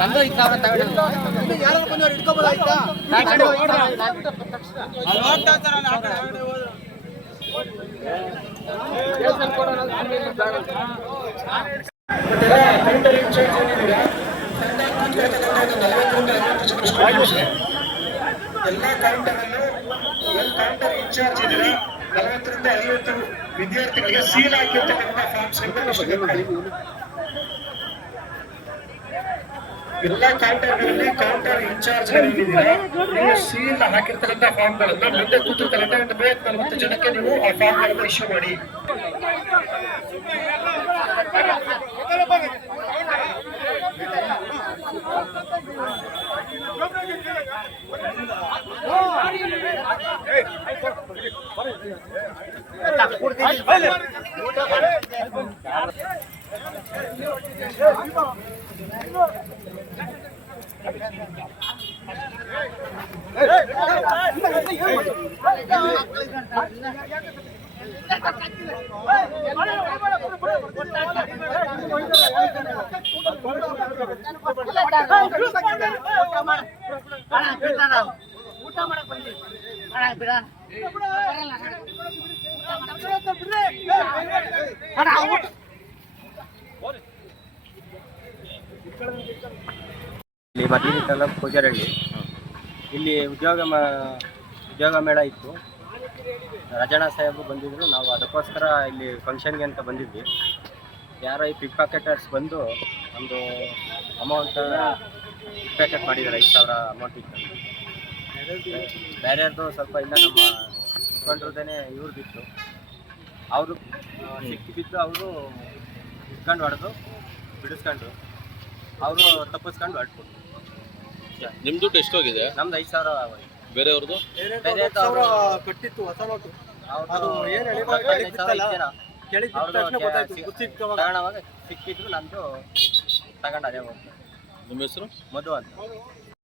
ನಂದು 5,000 ತಗೊಂಡು ಯಾರು ಬಂದವರು ಇಟ್ಕೋಬೋದಾಯ್ತಾ? ಎಲ್ಲ ಕೌಂಟರಲ್ಲೂ ಕೌಂಟರ್ ಇನ್ಚಾರ್ಜ್ ಇದ್ದೀರಾ 40 ರಿಂದ 50 ವಿದ್ಯಾರ್ಥಿಗಳಿಗೆ ಸೀಲ್ ಹಾಕಿರ್ತಕ್ಕಂಥ ಫಾರ್ಮ್ಸ್ ಎಲ್ಲ ಕೌಂಟರ್ಗಳಲ್ಲಿ ಕೌಂಟರ್ ಇನ್ಚಾರ್ಜ್ ನೀವು ಸೀಲ್ ಹಾಕಿರ್ತಕ್ಕಂಥ ಫಾರ್ಮ್ಗಳನ್ನ ಮುಂದೆ ಕೂತಿರ್ತಕ್ಕಂಥ ಒಂದು 40 ಜನಕ್ಕೆ ನೀವು ಆ ಫಾರ್ಮ್ಗಳನ್ನು ಇಶ್ಯೂ ಮಾಡಿ. ಇಲ್ಲಿ ಮದೀನಿ ತಾಲೂಕು ಪೂಜಾರಹಳ್ಳಿ ಇಲ್ಲಿ ಉದ್ಯೋಗ ಮೇಳ ಇತ್ತು. ರಜಣ ಸಾಹೇಬರು ಬಂದಿದ್ರು. ನಾವು ಅದಕ್ಕೋಸ್ಕರ ಇಲ್ಲಿ ಫಂಕ್ಷನ್ಗೆ ಅಂತ ಬಂದಿದ್ವಿ. ಯಾರೋ ಈ ಪಿಕ್ ಪಾಕೆಟರ್ಸ್ ಬಂದು ಒಂದು ಅಮೌಂಟ್ ಪಿಕ್ ಪ್ಯಾಕೆಟ್ ಮಾಡಿದ್ದಾರೆ. 5,000 ಅಮೌಂಟ್ ಇತ್ತು. ಬೇರೆಯವ್ರದ್ದು ಸ್ವಲ್ಪ ಇಲ್ಲ, ನಮ್ಮ ಮುಖಂಡ್ರದ್ದೇನೆ ಇವ್ರದ್ದಿತ್ತು. ಅವರು ಸಿಕ್ಕಿ ಬಿದ್ದು ಅವರು ಇಟ್ಕೊಂಡು ಹೊಡೆದು ಬಿಡಿಸ್ಕೊಂಡ್ರು. ಅವರು ತಪ್ಪಿಸ್ಕೊಂಡು ಹೊರಟ್ಬಿಟ್ಟು. ನಿಮ್ಮ ದುಡ್ಡು ಎಷ್ಟೋಗಿದೆ? ನಮ್ದು 5,000. ಬೇರೆಯವ್ರದ್ದು ಕಟ್ಟಿತ್ತು ಹೊಸ ನೋಟು. ತಗೊಂಡವಾಗ ಸಿಕ್ಕಿದ್ರು. ನಂದು ತಗೊಂಡು ಅದೇ ಹೋಗ್ತಾರೆ. ನಿಮ್ಮ ಹೆಸರು? ಮಧು ಅಂತ.